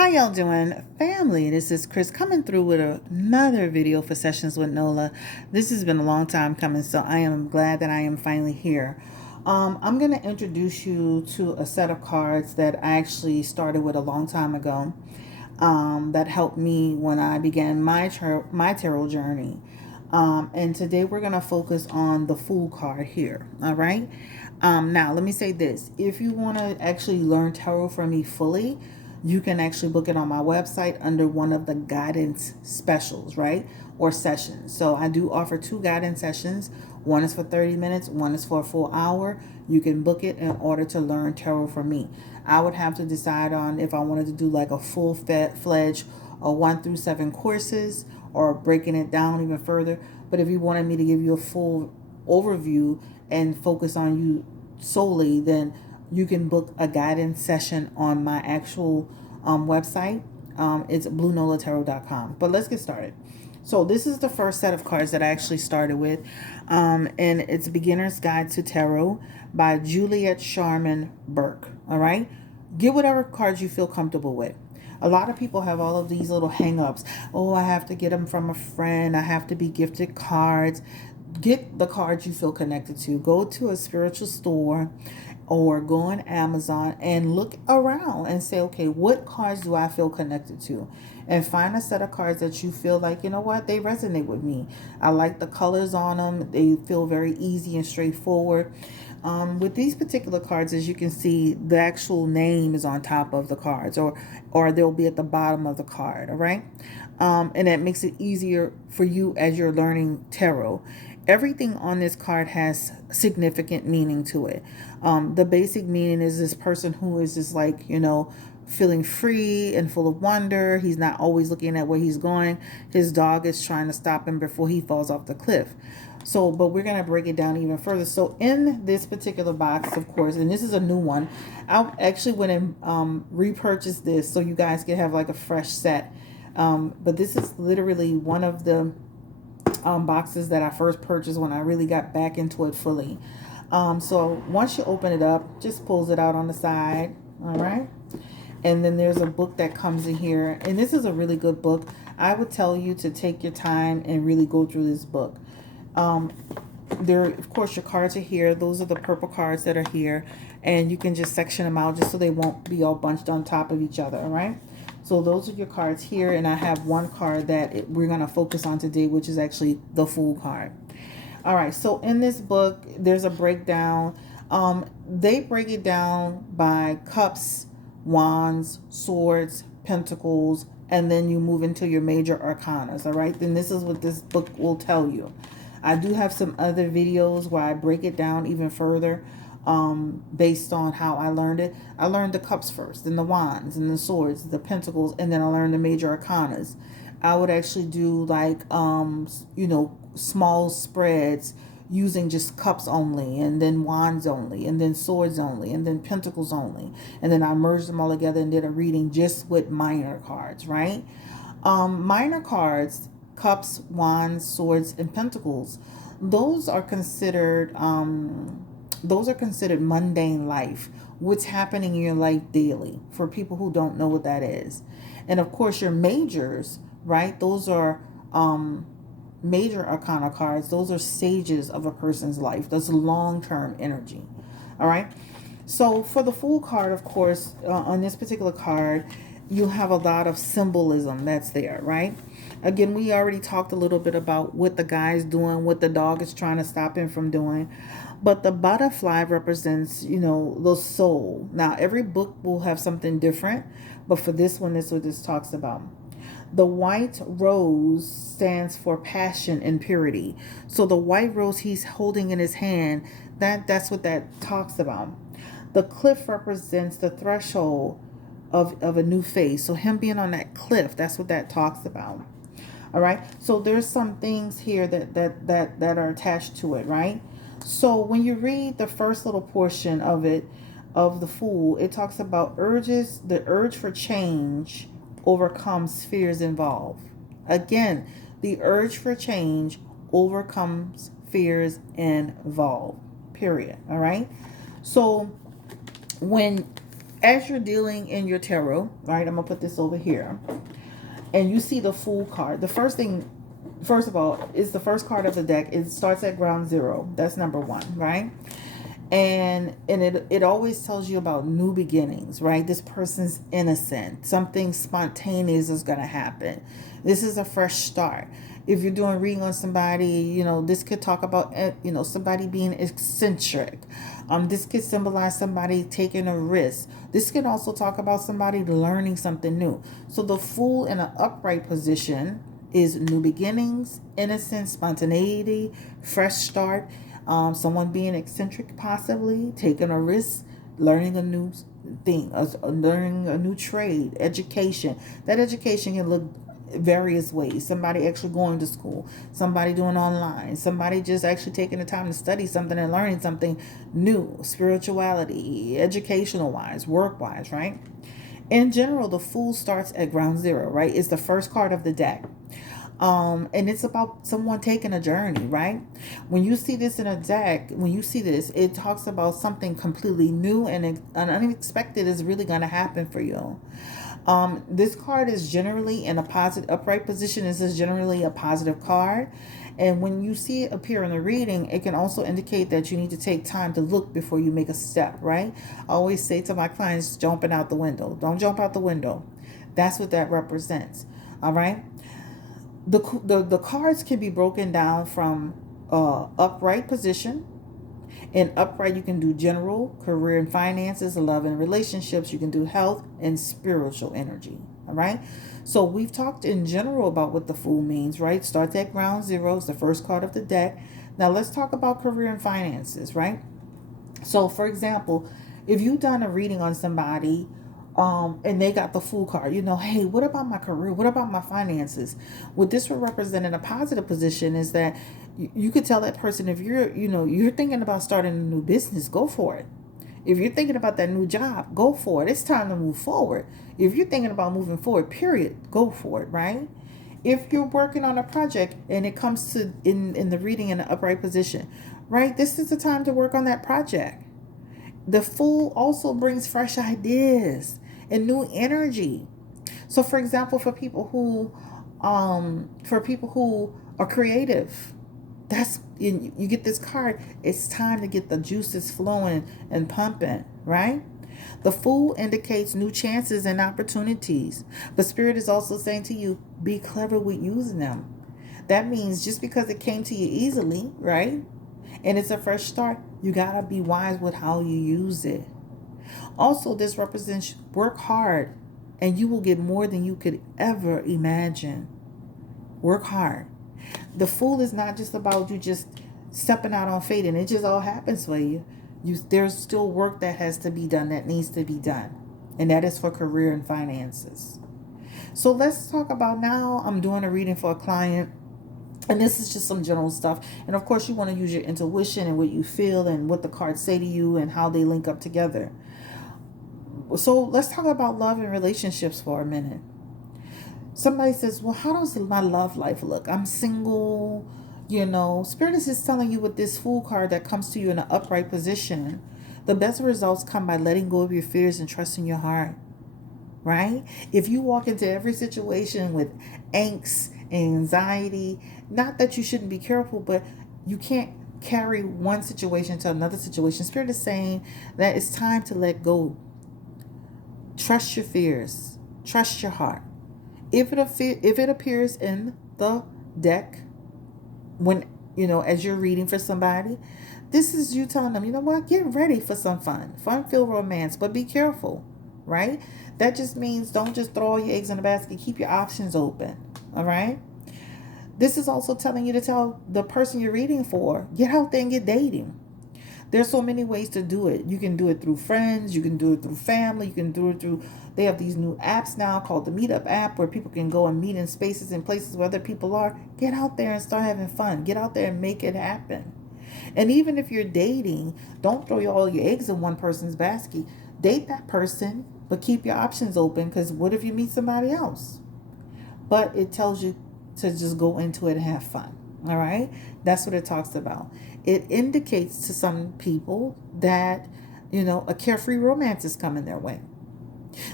How y'all doing, family? This is Chris coming through with another video for Sessions with Nola. This has been a long time coming, so I am glad that I am finally here. I'm going to introduce you to a set of cards that I actually started with a long time ago, that helped me when I began my tarot journey. And today we're going to focus on the Fool card here. All right. Now, let me say this. If you want to actually learn tarot from me fully, you can actually book it on my website under one of the guidance specials, right? Or sessions. So I do offer 2 guidance sessions. One is for 30 minutes, one is for a full hour. You can book it in order to learn tarot from me. I would have to decide on if I wanted to do like a full-fledged 1 through 7 courses or breaking it down even further. But if you wanted me to give you a full overview and focus on you solely, then you can book a guidance session on my actual website. It's bluenolatarot.com. But let's get started. So this is the first set of cards that I actually started with. And it's Beginner's Guide to Tarot by Juliet Sharman Burke. All right. Get whatever cards you feel comfortable with. A lot of people have all of these little hang-ups. Oh, I have to get them from a friend. I have to be gifted cards. Get the cards you feel connected to. Go to a spiritual store or go on Amazon and look around and say, okay, what cards do I feel connected to? And find a set of cards that you feel like, you know what, they resonate with me. I like the colors on them. They feel very easy and straightforward. With these particular cards, as you can see, the actual name is on top of the cards, or they'll be at the bottom of the card, all right? And that makes it easier for you as you're learning tarot. Everything on this card has significant meaning to it. The basic meaning is this person who is just like, feeling free and full of wonder. He's not always looking at where he's going. His dog is trying to stop him before he falls off the cliff. So, but we're going to break it down even further. So in this particular box, of course, and this is a new one, I actually went and repurchased this so you guys can have like a fresh set. But this is literally one of the boxes that I first purchased when I really got back into it fully. So once you open it up, just pulls it out on the side. All right. And then there's a book that comes in here. And this is a really good book. I would tell you to take your time and really go through this book. There, of course, your cards are here. Those are the purple cards that are here. And you can just section them out just so they won't be all bunched on top of each other. All right. So those are your cards here. And I have one card that we're going to focus on today, which is actually the Fool card. All right. So in this book, there's a breakdown. They break it down by cups, wands, swords, pentacles, and then you move into your major arcanas. All right. Then this is what this book will tell you. I do have some other videos where I break it down even further, based on how I learned it. I learned the cups first, then the wands, and the swords, the pentacles, and then I learned the major arcanas. I would actually do like, small spreads using just cups only, and then wands only, and then swords only, and then pentacles only. And then I merged them all together and did a reading just with minor cards, right? Minor cards, cups, wands, swords, and pentacles, those are considered mundane life, what's happening in your life daily, for people who don't know what that is. And of course your majors, right, those are major arcana cards. Those are stages of a person's life. That's long-term energy. All right. So for the Fool card, of course, on this particular card, you have a lot of symbolism that's there, right? Again, we already talked a little bit about what the guy's doing, what the dog is trying to stop him from doing. But the butterfly represents, the soul. Now, every book will have something different, but for this one, this is what this talks about. The white rose stands for passion and purity. So the white rose he's holding in his hand, that's what that talks about. The cliff represents the threshold of a new phase. So him being on that cliff, that's what that talks about. All right. So there's some things here that are attached to it, right? So when you read the first little portion of it, of the Fool, it talks about the urge for change overcomes fears involved. Again, the urge for change overcomes fears involved. Period. All right. So when As you're dealing in your tarot, right? I'm gonna put this over here, and you see the Fool card. The first thing, first of all, is the first card of the deck. It starts at ground zero. That's number one, right? And it always tells you about new beginnings, right? This person's innocent. Something spontaneous is going to happen. This is a fresh start. If you're doing reading on somebody, this could talk about somebody being eccentric. This could symbolize somebody taking a risk. This could also talk about somebody learning something new. So the Fool in an upright position is new beginnings, innocence, spontaneity, fresh start. Someone being eccentric, possibly taking a risk, learning a new thing, learning a new trade, education. That education can look various ways. Somebody actually going to school, somebody doing online, somebody just actually taking the time to study something and learning something new, spirituality, educational wise, work wise, right? In general, the Fool starts at ground zero, right? It's the first card of the deck. And it's about someone taking a journey, right? When you see this in a deck, when you see this, it talks about something completely new and unexpected is really going to happen for you. This card is generally in a positive upright position. This is generally a positive card. And when you see it appear in the reading, it can also indicate that you need to take time to look before you make a step, right? I always say to my clients, jumping out the window. Don't jump out the window. That's what that represents. All right. The cards can be broken down from upright position. In upright, you can do general, career and finances, love and relationships. You can do health and spiritual energy. All right. So we've talked in general about what the Fool means, right? Starts at ground zero. It's the first card of the deck. Now let's talk about career and finances, right? So for example, if you've done a reading on somebody, and they got the Fool card, hey, what about my career? What about my finances? What this would represent in a positive position is that you could tell that person, if you're thinking about starting a new business, go for it. If you're thinking about that new job, go for it. It's time to move forward. If you're thinking about moving forward, period, go for it, right? If you're working on a project and it comes to in the reading in the upright position, right? This is the time to work on that project. The Fool also brings fresh ideas and new energy. So for example, for people who are creative, you get this card, it's time to get the juices flowing and pumping, right? The Fool indicates new chances and opportunities. But Spirit is also saying to you, be clever with using them. That means just because it came to you easily, right? And it's a fresh start, you gotta be wise with how you use it. Also, this represents work hard and you will get more than you could ever imagine. Work hard. The Fool is not just about you just stepping out on faith and it just all happens for you. There's still work that has to be done, that needs to be done. And that is for career and finances. So let's talk about now. I'm doing a reading for a client. And this is just some general stuff. And of course, you want to use your intuition and what you feel and what the cards say to you and how they link up together. So let's talk about love and relationships for a minute. Somebody says, well, how does my love life look? I'm single. Spirit is just telling you with this Fool card that comes to you in an upright position. The best results come by letting go of your fears and trusting your heart. Right? If you walk into every situation with angst, anxiety, not that you shouldn't be careful, but you can't carry one situation to another situation. Spirit is saying that it's time to let go. Trust your fears. Trust your heart. If it appears in the deck when as you're reading for somebody, this is you telling them, what, get ready for some fun-filled romance, but be careful, right? That just means don't just throw all your eggs in a basket. Keep your options open, all right? This is also telling you to tell the person you're reading for, get out there and get dating. There's so many ways to do it. You can do it through friends. You can do it through family. You can do it through, they have these new apps now called the Meetup app where people can go and meet in spaces and places where other people are. Get out there and start having fun. Get out there and make it happen. And even if you're dating, don't throw all your eggs in one person's basket. Date that person, but keep your options open, because what if you meet somebody else? But it tells you to just go into it and have fun. All right? That's what it talks about. It indicates to some people that, a carefree romance is coming their way.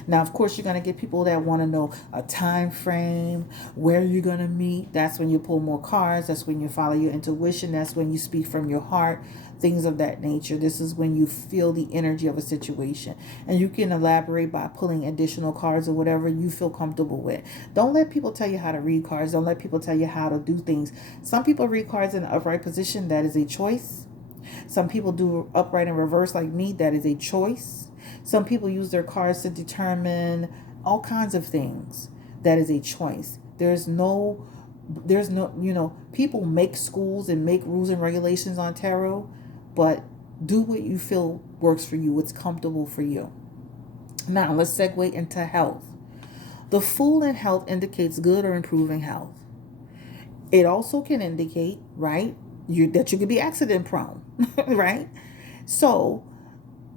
Now, of course, you're going to get people that want to know a time frame, where you're going to meet. That's when you pull more cards. That's when you follow your intuition. That's when you speak from your heart, things of that nature. This is when you feel the energy of a situation. And you can elaborate by pulling additional cards or whatever you feel comfortable with. Don't let people tell you how to read cards. Don't let people tell you how to do things. Some people read cards in an upright position. That is a choice. Some people do upright and reverse like me. That is a choice. Some people use their cards to determine all kinds of things. That is a choice. People make schools and make rules and regulations on tarot, but do what you feel works for you, what's comfortable for you. Now, let's segue into health. The Fool in health indicates good or improving health. It also can indicate, right, that you could be accident prone, right? So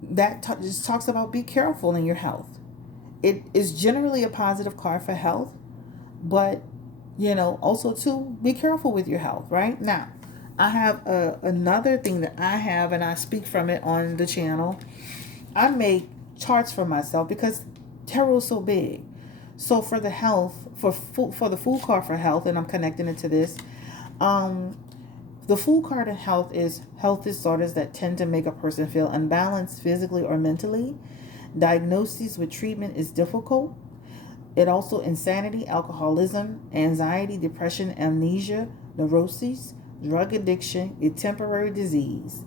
that just talks about be careful in your health. It is generally a positive card for health, but also to be careful with your health. Right now, I have another thing that I have, and I speak from it on the channel. I make charts for myself because tarot is so big. So for the health, for the Fool card for health, and I'm connecting it to this. The Fool card in health is health disorders that tend to make a person feel unbalanced physically or mentally. Diagnosis with treatment is difficult. It also insanity, alcoholism, anxiety, depression, amnesia, neuroses, drug addiction, a temporary disease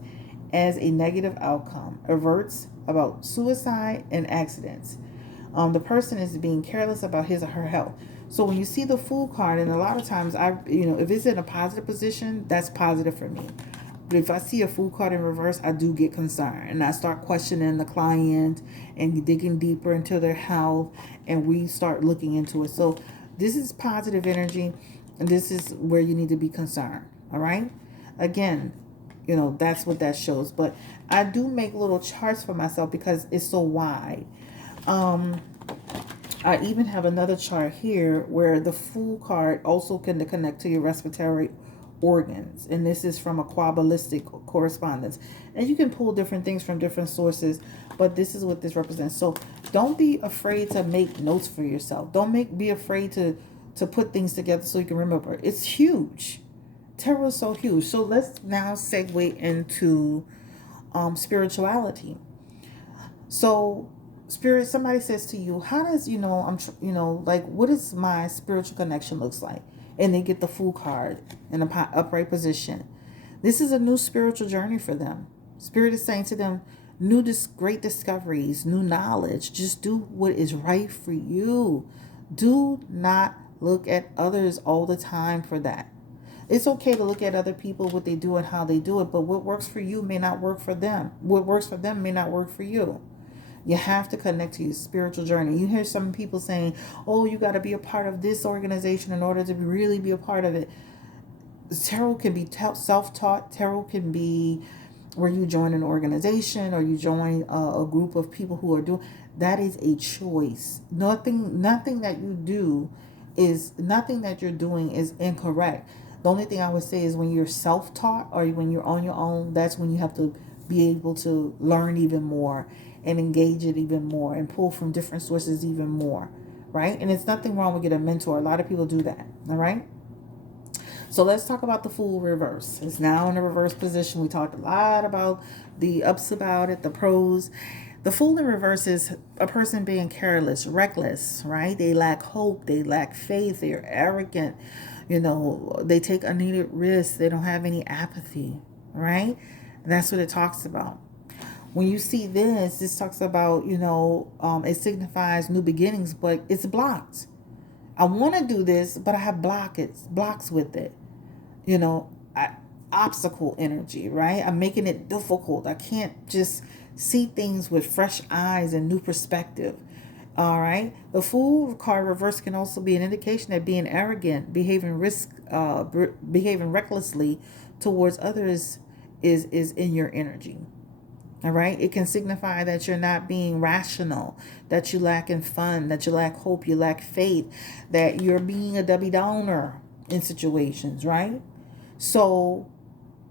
as a negative outcome. Averts about suicide and accidents. The person is being careless about his or her health. So when you see the Fool card, and a lot of times if it's in a positive position, that's positive for me. But if I see a Fool card in reverse, I do get concerned, and I start questioning the client and digging deeper into their health, and we start looking into it. So this is positive energy, and this is where you need to be concerned. All right. Again, that's what that shows. But I do make little charts for myself because it's so wide. I even have another chart here where the Fool card also can connect to your respiratory organs. And this is from a quabalistic correspondence. And you can pull different things from different sources, but this is what this represents. So don't be afraid to make notes for yourself. Be afraid to put things together so you can remember. It's huge. Tarot is so huge. So let's now segue into spirituality. So spirit, somebody says to you, how does what is my spiritual connection looks like, and they get the Fool card in an upright position. This is a new spiritual journey for them. Spirit is saying to them, great discoveries, new knowledge. Just do what is right for you. Do not look at others all the time for that. It's okay to look at other people, what they do and how they do it, but what works for you may not work for them. What works for them may not work for you. You have to connect to your spiritual journey. You hear some people saying, oh, you got to be a part of this organization in order to really be a part of it. Tarot can be self-taught. Tarot can be where you join an organization or you join a group of people who are doing. That is a choice. Nothing that you do nothing that you're doing is incorrect. The only thing I would say is when you're self-taught or when you're on your own, that's when you have to be able to learn even more and engage it even more and pull from different sources even more, right? And it's nothing wrong with getting a mentor. A lot of people do that, all right? So let's talk about the Fool reverse. It's now in a reverse position. We talked a lot about the ups about it, the pros. The Fool in reverse is a person being careless, reckless, right? They lack hope. They lack faith. They're arrogant. They take unneeded risks. They don't have any apathy, right? That's what it talks about. When you see this talks about, it signifies new beginnings, but it's blocked. I want to do this, but I have blocks with it. Obstacle energy, right? I'm making it difficult. I can't just see things with fresh eyes and new perspective. All right. The Fool card reverse can also be an indication that being arrogant, behaving recklessly towards others is in your energy. All right. It can signify that you're not being rational, that you lack in fun, that you lack hope, you lack faith, that you're being a Debbie Downer in situations, right? So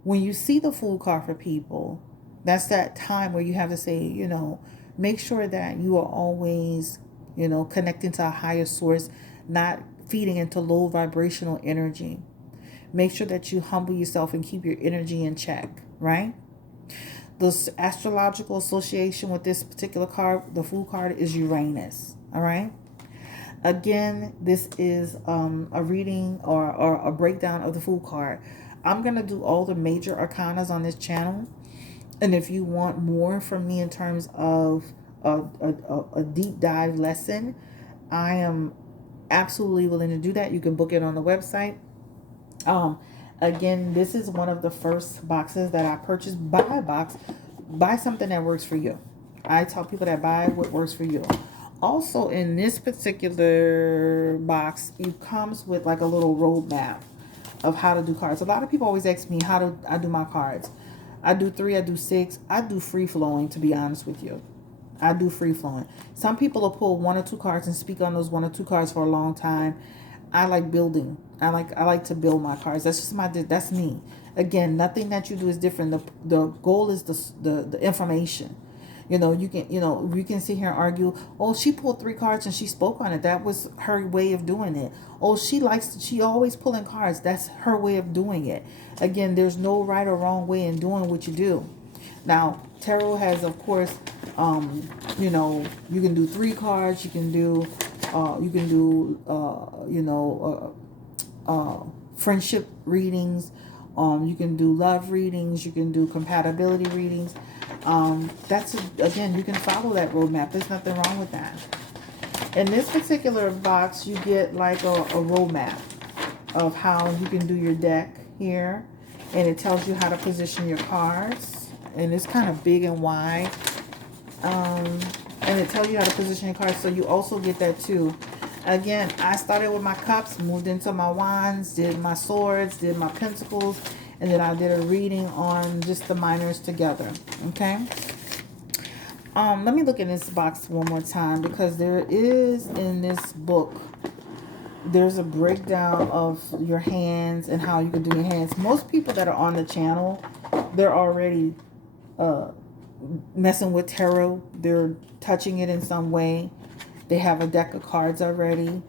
when you see the Fool card for people, that's that time where you have to say, Make sure that you are always, connecting to a higher source, not feeding into low vibrational energy. Make sure that you humble yourself and keep your energy in check, right? The astrological association with this particular card, the Fool card, is Uranus, all right? Again, this is a reading or a breakdown of the Fool card. I'm going to do all the major arcanas on this channel. And if you want more from me in terms of a deep dive lesson, I am absolutely willing to do that. You can book it on the website. Um, Again, this is one of the first boxes that I purchased. Buy a box, buy something that works for you. I tell people that buy what works for you. Also, in this particular box, it comes with like a little roadmap of how to do cards. A lot of people always ask me, how do I do my cards? I do 3, I do 6, I do free flowing, to be honest with you. I do free flowing. Some people will pull 1 or 2 cards and speak on those 1 or 2 cards for a long time. I like building. I like to build my cards. That's just that's me. Again, nothing that you do is different. The goal is the information. You can sit here and argue, oh, she pulled 3 cards and she spoke on it. That was her way of doing it. Oh, she always pulling cards. That's her way of doing it. Again, there's no right or wrong way in doing what you do. Now, tarot has, of course, you can do 3 cards. You can do, friendship readings. You can do love readings. You can do compatibility readings. Again, you can follow that roadmap. There's nothing wrong with that. In this particular box, you get like a roadmap of how you can do your deck here. And it tells you how to position your cards. And it's kind of big and wide. And it tells you how to position your cards. So you also get that too. Again, I started with my cups, moved into my wands, did my swords, did my pentacles, and then I did a reading on just the minors together. Okay. Let me look in this box one more time, because there is in this book, there's a breakdown of your hands and how you can do your hands. Most people that are on the channel, they're already messing with tarot. They're touching it in some way. They have a deck of cards already.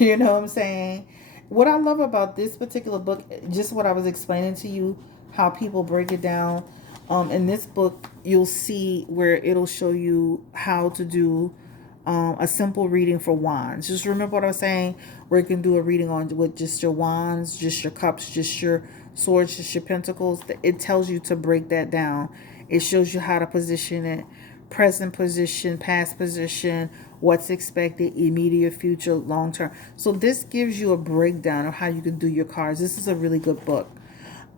You know what I'm saying? What I love about this particular book, just what I was explaining to you, how people break it down. In this book, you'll see where it'll show you how to do a simple reading for wands. Just remember what I was saying, where you can do a reading on with just your wands, just your cups, just your swords, just your pentacles. It tells you to break that down. It shows you how to position it. Present position, past position, what's expected, immediate future, long term. So this gives you a breakdown of how you can do your cards. This is a really good book.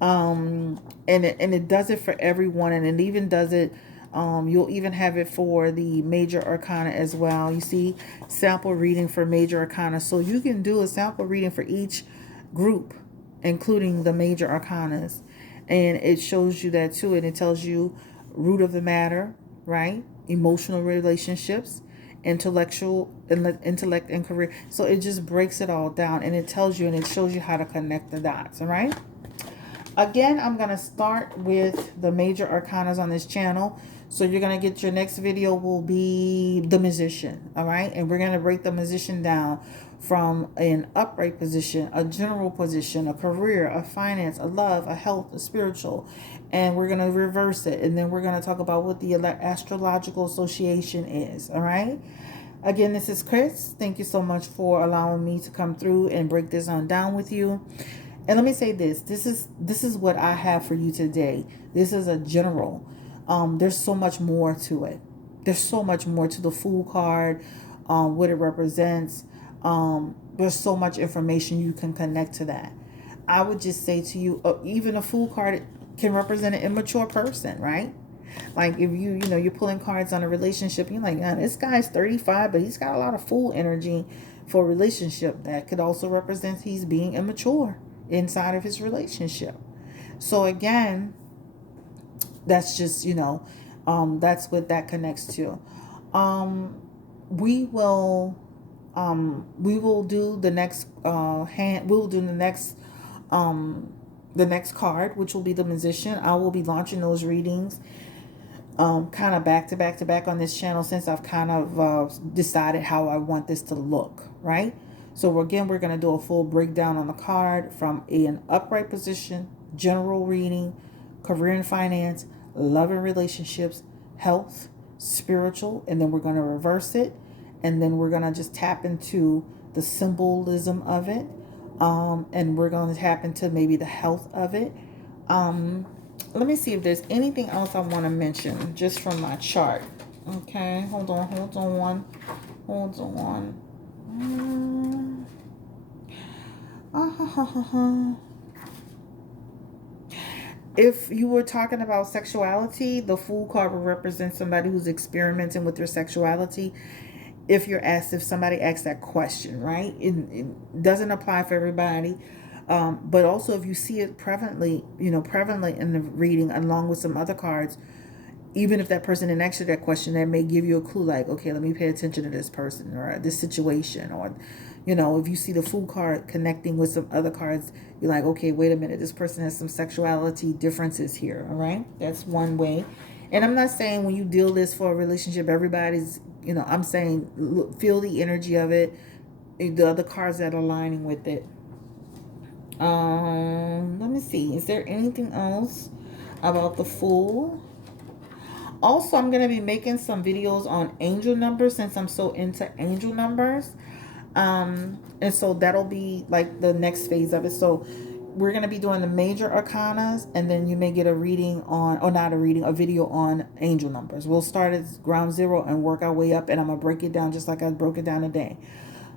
And it does it for everyone, and it even does it, you'll even have it for the major arcana as well. You see, sample reading for major arcana. So you can do a sample reading for each group, including the major arcanas. And it shows you that too, and it tells you root of the matter, right? Emotional relationships, intellect and career. So it just breaks it all down, and it tells you and it shows you how to connect the dots. All right. Again, I'm going to start with the major arcanas on this channel. So you're going to get, your next video will be the Magician. All right. And we're going to break the Magician down from an upright position, a general position, a career, a finance, a love, a health, a spiritual. And we're going to reverse it. And then we're going to talk about what the astrological association is. All right. Again, this is Chris. Thank you so much for allowing me to come through and break this on down with you. And let me say this. This is what I have for you today. This is a general. There's so much more to it. There's so much more to the Fool card, what it represents. There's so much information you can connect to that. I would just say to you, even a Fool card can represent an immature person, right? Like if you're pulling cards on a relationship, you're like, man, this guy's 35, but he's got a lot of Fool energy for a relationship. That could also represent he's being immature inside of his relationship. So again, that's just, that's what that connects to. We will do the next we'll do the next card, which will be the Magician. I will be launching those readings kind of back to back to back on this channel since I've kind of decided how I want this to look, right? So again, we're going to do a full breakdown on the card from an upright position, general reading, career and finance, love and relationships, health, spiritual, and then we're going to reverse it. And then we're going to just tap into the symbolism of it. And we're going to tap into maybe the health of it. Let me see if there's anything else I want to mention just from my chart. Okay, hold on. If you were talking about sexuality, the Fool card will represent somebody who's experimenting with their sexuality. If you're asked, if somebody asks that question, right? It doesn't apply for everybody. But also if you see it prevalently in the reading along with some other cards, even if that person didn't answer that question, that may give you a clue like, okay, let me pay attention to this person or this situation. Or, if you see the Fool card connecting with some other cards, you're like, okay, wait a minute, this person has some sexuality differences here. All right. That's one way. And I'm not saying when you deal this for a relationship, everybody's, I'm saying look, feel the energy of it, the other cards that are aligning with it. Let me see. Is there anything else about the Fool? Also, I'm going to be making some videos on angel numbers since I'm so into angel numbers. And so that'll be like the next phase of it. So we're going to be doing the major arcanas, and then you may get a reading on, or not a reading, a video on angel numbers. We'll start at ground zero and work our way up, and I'm going to break it down just like I broke it down today.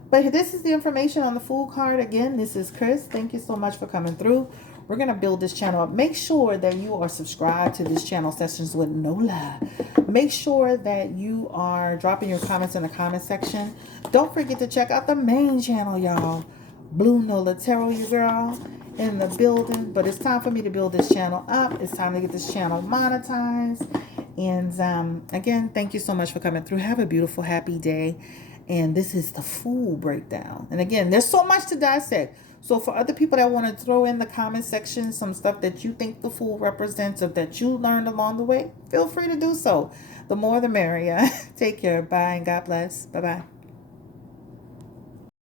But this is the information on the Fool card. Again, this is Chris. Thank you so much for coming through. We're going to build this channel up. Make sure that you are subscribed to this channel, Sessions with Nola. Make sure that you are dropping your comments in the comment section. Don't forget to check out the main channel, y'all. Blue Nola Tarot, you girl, in the building. But it's time for me to build this channel up. It's time to get this channel monetized. And again, thank you so much for coming through. Have a beautiful, happy day. And this is the Fool breakdown. And again, there's so much to dissect. So for other people that want to throw in the comment section some stuff that you think the Fool represents or that you learned along the way, feel free to do so. The more the merrier. Take care. Bye and God bless. Bye-bye.